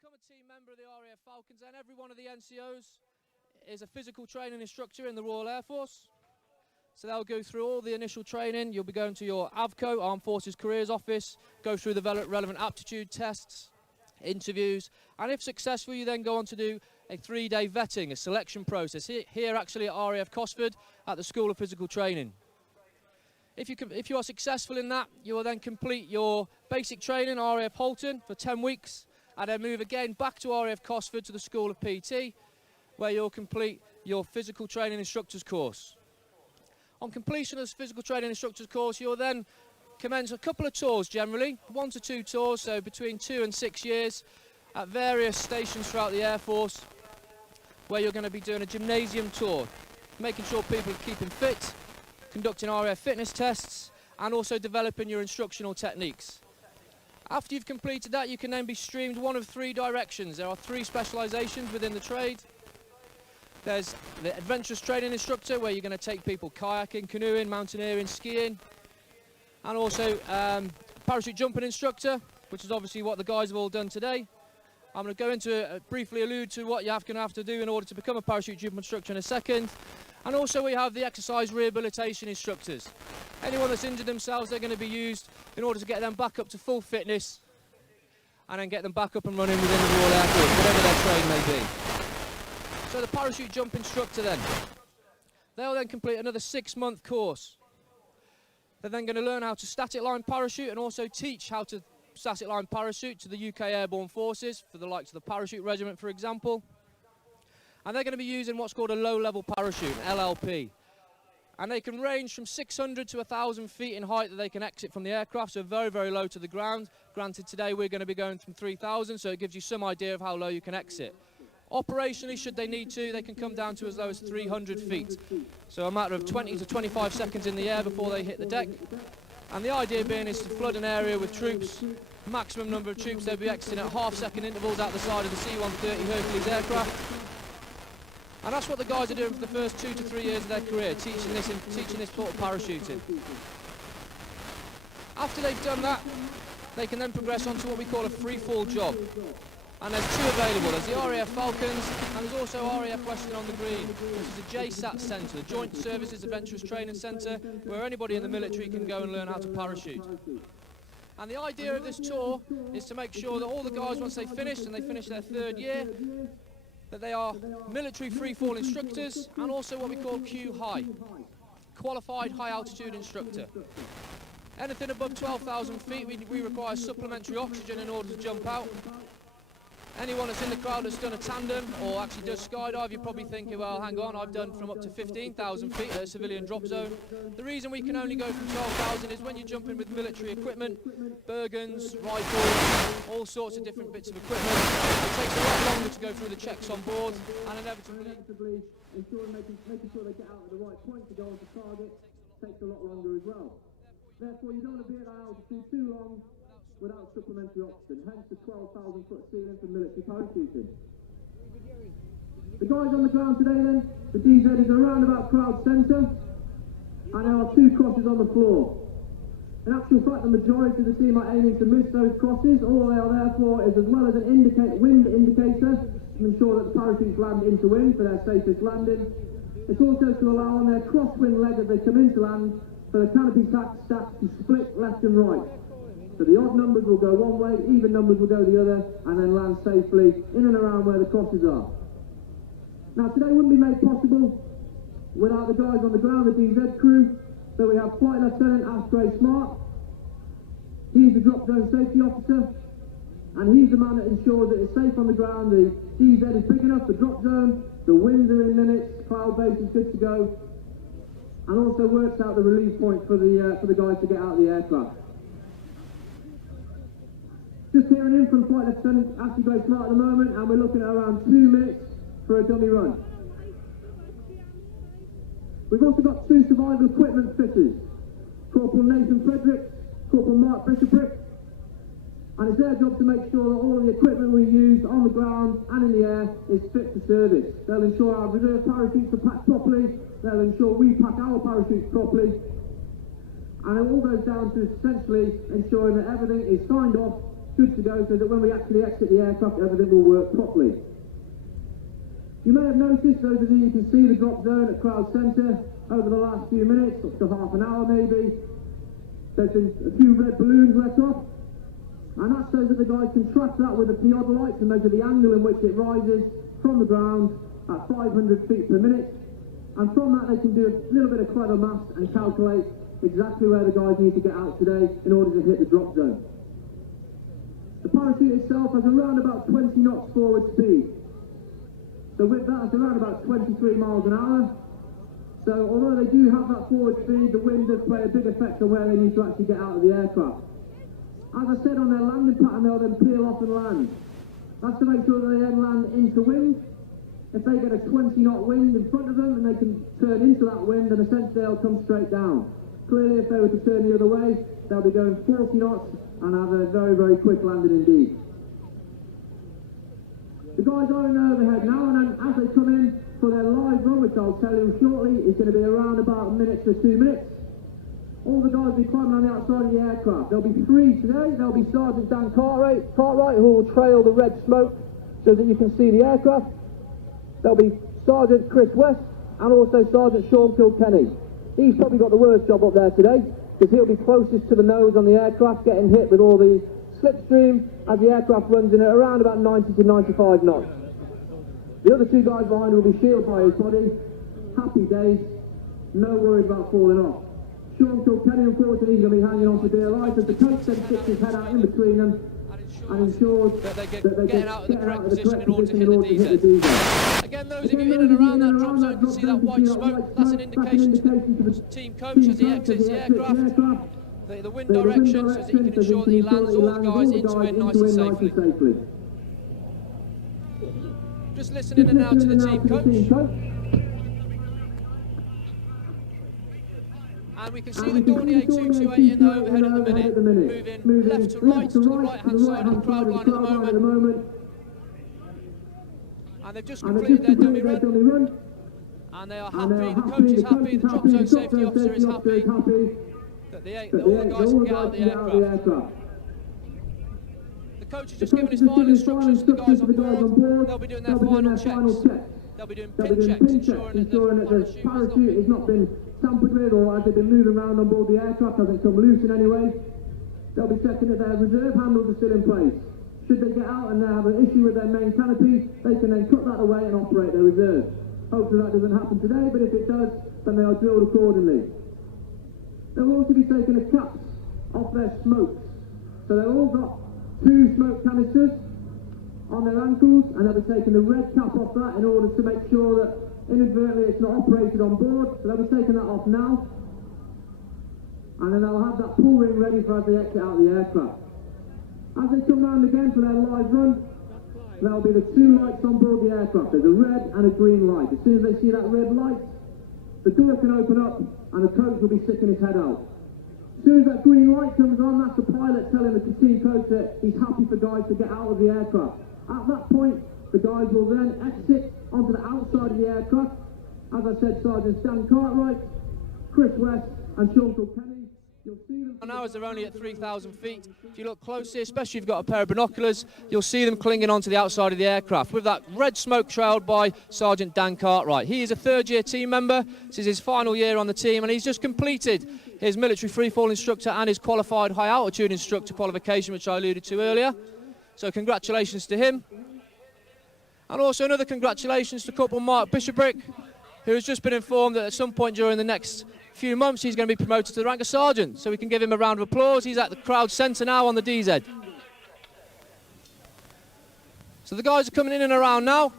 become a team member of the RAF Falcons, and every one of the NCOs is a physical training instructor in the Royal Air Force. So they'll go through all the initial training. You'll be going to your AVCO, Armed Forces Careers Office, go through the relevant aptitude tests, interviews, and if successful, you then go on to do a 3-day vetting, a selection process, here actually at RAF Cosford at the School of Physical Training. If you are successful in that, you will then complete your basic training, RAF Halton, for 10 weeks, and then move again back to RAF Cosford to the School of PT, where you'll complete your physical training instructor's course. On completion of this physical training instructor's course, you'll then commence a couple of tours generally, 1 to 2 tours, so between 2 and 6 years, at various stations throughout the Air Force, where you're going to be doing a gymnasium tour, making sure people are keeping fit, conducting RAF fitness tests, and also developing your instructional techniques. After you've completed that, you can then be streamed one of 3 directions. There are 3 specialisations within the trade. There's the adventurous training instructor, where you're going to take people kayaking, canoeing, mountaineering, skiing, and also parachute jumping instructor, which is obviously what the guys have all done today. I'm going to go into briefly allude to what you're going to have to do in order to become a parachute jumping instructor in a second. And also we have the exercise rehabilitation instructors. Anyone that's injured themselves, they're going to be used in order to get them back up to full fitness and then get them back up and running within the Royal Air Force, whatever their trade may be. So the parachute jump instructor then, they'll then complete another 6-month course. They're then going to learn how to static line parachute and also teach how to static line parachute to the UK Airborne Forces, for the likes of the Parachute Regiment, for example. And they're going to be using what's called a low-level parachute, an LLP. And they can range from 600 to 1,000 feet in height that they can exit from the aircraft, so very, very low to the ground. Granted, today we're going to be going from 3,000, so it gives you some idea of how low you can exit. Operationally, should they need to, they can come down to as low as 300 feet. So a matter of 20 to 25 seconds in the air before they hit the deck. And the idea being is to flood an area with troops, maximum number of troops. They'll be exiting at half-second intervals out the side of the C-130 Hercules aircraft. And that's what the guys are doing for the first 2 to 3 years of their career, teaching this sort of parachuting. After they've done that, they can then progress on to what we call a free-fall job. And there's 2 available. There's the RAF Falcons, and there's also RAF Western on the Green, which is a JSAT centre, the Joint Services Adventurous Training Centre, where anybody in the military can go and learn how to parachute. And the idea of this tour is to make sure that all the guys, once they finish, and they finish their 3rd year, that they are military free-fall instructors, and also what we call Q-High, qualified high-altitude instructor. Anything above 12,000 feet, we require supplementary oxygen in order to jump out. Anyone that's in the crowd that's done a tandem or actually does skydive, you're probably thinking, well, hang on, I've done from up to 15,000 feet at a civilian drop zone. The reason we can only go from 12,000 is when you're jumping with military equipment, Bergens, rifles, all sorts of different bits of equipment. It takes a lot longer to go through the checks on board, and inevitably making sure they get out at the right point to go onto target takes a lot longer as well. Therefore, you don't want to be at that altitude too long without supplementary oxygen, hence the 12,000 foot ceiling for military parachuting. The guys on the ground today then, the DZ is around about crowd centre, and there are 2 crosses on the floor. In actual fact, the majority of the team are aiming to miss those crosses. All they are there for is, as well as an wind indicator to ensure that the parachutes land into wind for their safest landing, it's also to allow on their crosswind leg as they come into land for the canopy stacks to split left and right. So the odd numbers will go one way, even numbers will go the other, and then land safely in and around where the crosses are. Now today wouldn't be made possible without the guys on the ground, the DZ crew. So we have Flight Lieutenant Ashtray Smart. He's the drop zone safety officer, and he's the man that ensures that it's safe on the ground. The DZ is big enough, the drop zone, the winds are in limits, cloud base is good to go, and also works out the release point for the guys to get out of the aircraft. Just hearing in from Flight Lieutenant Ashley Smart at the moment, and we're looking at around 2 minutes for a dummy run. We've also got 2 survival equipment fitters, Corporal Nathan Fredericks, Corporal Mark Bishoprick, and it's their job to make sure that all of the equipment we use on the ground and in the air is fit for service. They'll ensure our reserve parachutes are packed properly, they'll ensure we pack our parachutes properly, and it all goes down to essentially ensuring that everything is signed off good to go, so that when we actually exit the aircraft, everything will work properly. You may have noticed, those of you can see the drop zone at Crowd Centre over the last few minutes, up to half an hour maybe. There's been a few red balloons let off, and that's so that the guys can track that with the theodolites and measure the angle in which it rises from the ground at 500 feet per minute. And from that they can do a little bit of clever maths and calculate exactly where the guys need to get out today in order to hit the drop zone. The parachute itself has around about 20 knots forward speed. So with that, it's around about 23 miles an hour. So although they do have that forward speed, the wind does play a big effect on where they need to actually get out of the aircraft. As I said, on their landing pattern, they'll then peel off and land. That's to make sure that they then land into wind. If they get a 20-knot wind in front of them and they can turn into that wind, then essentially they'll come straight down. Clearly, if they were to turn the other way, they'll be going 40 knots and have a very, very quick landing indeed. The guys are in overhead now, and then as they come in for their live run, which I'll tell you shortly, is going to be around about a minute to 2 minutes. All the guys will be climbing on the outside of the aircraft. There'll be three today. There'll be Sergeant Dan Cartwright, who will trail the red smoke so that you can see the aircraft. There'll be Sergeant Chris West and also Sergeant Sean Kilkenny. He's probably got the worst job up there today, because he'll be closest to the nose on the aircraft, getting hit with all the slipstream as the aircraft runs in at around about 90 to 95 knots. The other two guys behind will be shielded by his body. Happy days, no worries about falling off. Sean Kilkenny, unfortunately, is going to be hanging on for dear life as the coach then sticks his head out in between them and ensures that they get out of get the correct out of the position in order to hit the DZ. Again, those of you in and around that drop zone can see that white smoke. That's an indication to the team coach as he exits the aircraft. The wind direction, so that he can ensure that he lands all the guys into wind nice and safely. Just listening now to the team coach. And we can see the Dornier 228 in the overhead at the minute, moving left to right to the right-hand side of the crowd line at the moment. And they've just completed their dummy run. And they are happy, the coach is happy, the drop zone safety officer is happy that all the guys can get out of the aircraft. The coach has just given his final instructions to the guys on board. They'll be doing their final checks. They'll be doing pin checks, ensuring that the parachute has not been tampered with, or as they've been moving around on board the aircraft, hasn't come loose in any way. They'll be checking that their reserve handles are still in place. Should they get out and they have an issue with their main canopy, they can then cut that away and operate their reserve. Hopefully that doesn't happen today, but if it does, then they are drilled accordingly. They'll also be taking the caps off their smokes. So they've all got 2 smoke canisters on their ankles, and they'll be taking the red cap off that in order to make sure that inadvertently it's not operated on board. So they'll be taking that off now, and then they'll have that pull ring ready for as they exit out of the aircraft. As they come round again for their live run, there'll be the 2 lights on board the aircraft. There's a red and a green light. As soon as they see that red light, the door can open up and the coach will be sticking his head out. As soon as that green light comes on, that's the pilot telling the team coach that he's happy for guys to get out of the aircraft. At that point, the guys will then exit onto the outside of the aircraft. As I said, Sergeant Dan Cartwright, Chris West and Sean Kilkenny. You'll see them now as they're only at 3,000 feet. If you look closely, especially if you've got a pair of binoculars, you'll see them clinging onto the outside of the aircraft with that red smoke trailed by Sergeant Dan Cartwright. He is a third-year team member. This is his final year on the team, and he's just completed his military freefall instructor and his qualified high-altitude instructor qualification, which I alluded to earlier. So congratulations to him. And also another congratulations to Corporal Mark Bishoprick, who has just been informed that at some point during the next few months he's going to be promoted to the rank of sergeant. So we can give him a round of applause. He's at the crowd centre now on the DZ. So the guys are coming in and around now.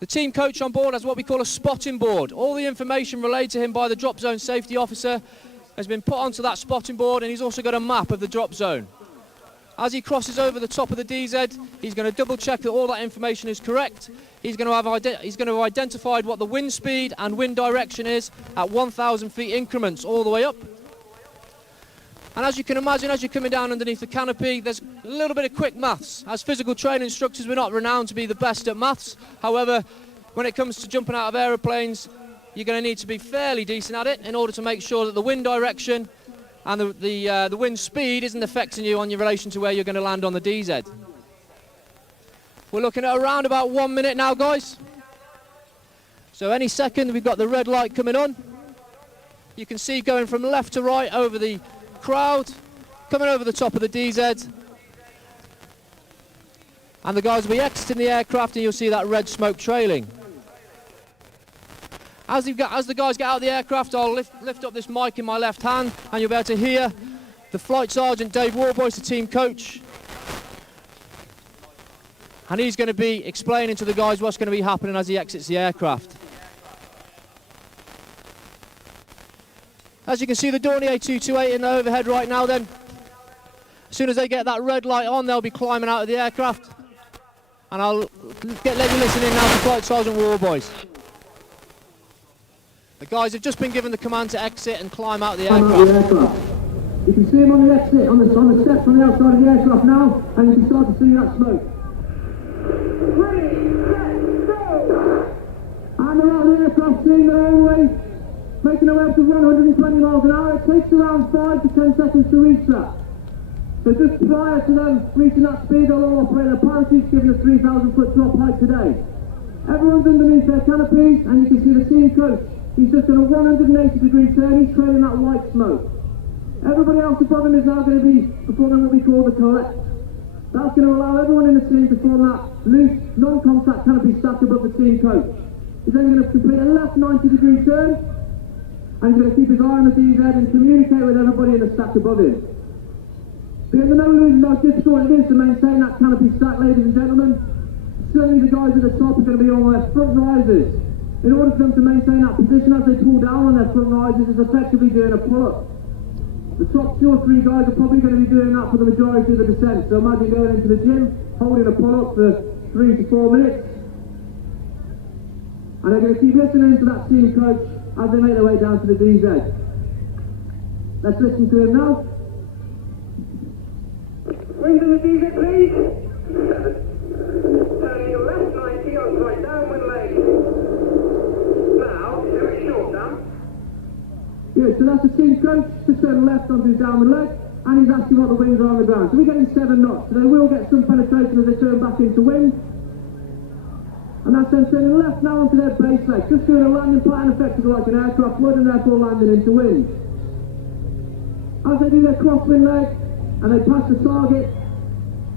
The team coach on board has what we call a spotting board. All the information relayed to him by the drop zone safety officer has been put onto that spotting board, and he's also got a map of the drop zone. As he crosses over the top of the DZ, he's going to double check that all that information is correct. He's going to have identified what the wind speed and wind direction is at 1,000 feet increments all the way up. And as you can imagine, as you're coming down underneath the canopy, there's a little bit of quick maths. As physical training instructors, we're not renowned to be the best at maths. However, when it comes to jumping out of aeroplanes, you're going to need to be fairly decent at it in order to make sure that the wind direction and the wind speed isn't affecting you on your relation to where you're going to land on the DZ. We're looking at around about 1 minute now, guys. So any second we've got the red light coming on. You can see going from left to right over the crowd, coming over the top of the DZ. And the guys will be exiting the aircraft and you'll see that red smoke trailing. As the guys get out of the aircraft, I'll lift up this mic in my left hand and you'll be able to hear the Flight Sergeant Dave Warboys, the team coach. And he's going to be explaining to the guys what's going to be happening as he exits the aircraft. As you can see, the Dornier 228 in the overhead right now then. As soon as they get that red light on, they'll be climbing out of the aircraft. And I'll let you listen in now to Flight Sergeant Warboys. The guys have just been given the command to exit and climb out of the aircraft. You can see them on the exit, on the steps on the outside of the aircraft now, and you can start to see that smoke. Ready, set, go! And they're out of the aircraft, seeing their own way, making their way up to 120 miles an hour. It takes around 5 to 10 seconds to reach that. So just prior to them reaching that speed, they'll all operate their parachutes, giving a 3,000 foot drop height today. Everyone's underneath their canopies, and you can see the team coach. He's just done a 180-degree turn, he's trailing that white smoke. Everybody else above him is now going to be performing what we call the collect. That's going to allow everyone in the team to form that loose, non-contact canopy stack above the team coach. He's then going to complete a left 90-degree turn, and he's going to keep his eye on the DZ and communicate with everybody in the stack above him. Because there's no illusion how difficult it is to maintain that canopy stack, ladies and gentlemen. Certainly the guys at the top are going to be on their front risers. In order for them to maintain that position as they pull down on their front risers, is effectively doing a pull-up. The top 2 or 3 guys are probably going to be doing that for the majority of the descent. So imagine going into the gym, holding a pull-up for 3 to 4 minutes. And they're going to keep listening to that team coach as they make their way down to the DZ. Let's listen to him now. Wings to the DZ, please. Turning your left 90 on right downwind leg. Now, very short down. Yeah, so that's the team coach, just turn left onto his downward leg, and he's asking what the wings are on the ground. So we're getting 7 knots, so they will get some penetration as they turn back into wind. And that's them turning left now onto their base leg, just doing a landing pattern effectively like an aircraft would, and therefore landing into wind. As they do their crosswind leg, and they pass the target,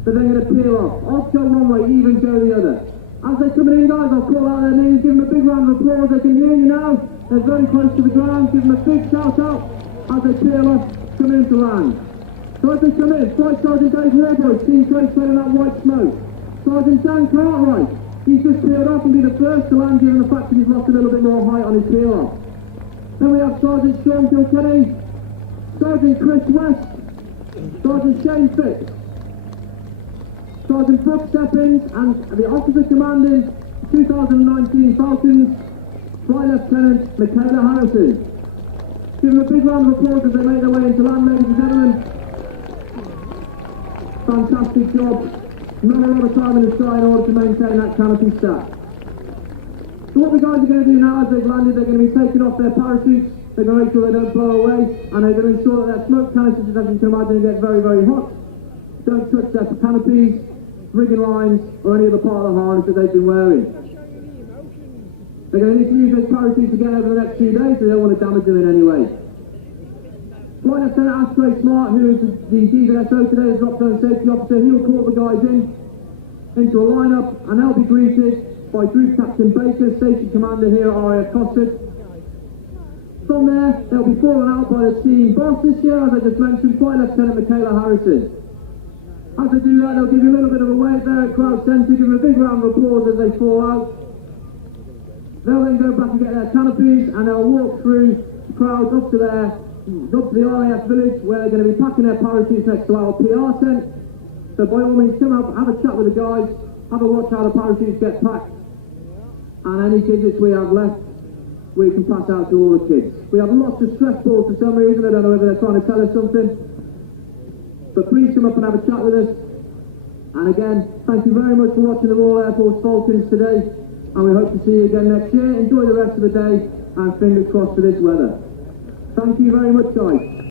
they're then going to peel off. Off go one way, even go the other. As they're coming in, guys, I'll call out their names, give them a big round of applause. They can hear you now. They're very close to the ground. Give them a big shout out as they peel off, coming into land. So as they come in, Flight Sergeant Dave Warboys, team coach, trailing that white smoke. Sergeant Dan Cartwright, he's just peeled off and be the first to land, given the fact that he's lost a little bit more height on his peel off. Then we have Sergeant Sean Kilkenny, Sergeant Chris West, Sergeant Shane Fitz, Sergeant Brooke Steppins, and the officer commanding 2019 Falcons, Flight Lieutenant Michaela Harrison. Give them a big round of applause as they make their way into land, ladies and gentlemen. Fantastic job. Not a lot of time in the sky in order to maintain that canopy stack. So what the guys are going to do now as they've landed, they're going to be taking off their parachutes. They're going to make sure they don't blow away, and they're going to ensure that their smoke canisters, as you can imagine, get very, very hot. Don't touch their canopies, rigging lines, or any other part of the harness that they've been wearing. They're going to need to use those parachutes again over the next few days, so they don't want to damage them in any way. Flight Lieutenant Asprey Smart, who is the DZSO today, the drop zone safety officer, he'll call the guys into a lineup, and they'll be greeted by Group Captain Baker, Safety Commander here at RAF Cosford. From there, they'll be fallen out by the team boss this year, as I just mentioned, Flight Lieutenant Michaela Harrison. As they do that, they'll give you a little bit of a wave there at crowd centre, give them a big round of applause as they fall out. They'll then go back and get their canopies, and they'll walk through the crowds up to the RAF village, where they're going to be packing their parachutes next to our PR tent. So by all means, come up, have a chat with the guys, have a watch how the parachutes get packed, and any digits we have left, we can pass out to all the kids. We have lots of stress balls for some reason. I don't know whether they're trying to tell us something. But please come up and have a chat with us. And again, thank you very much for watching the Royal Air Force Falcons today. And we hope to see you again next year. Enjoy the rest of the day, and fingers crossed for this weather. Thank you very much, guys.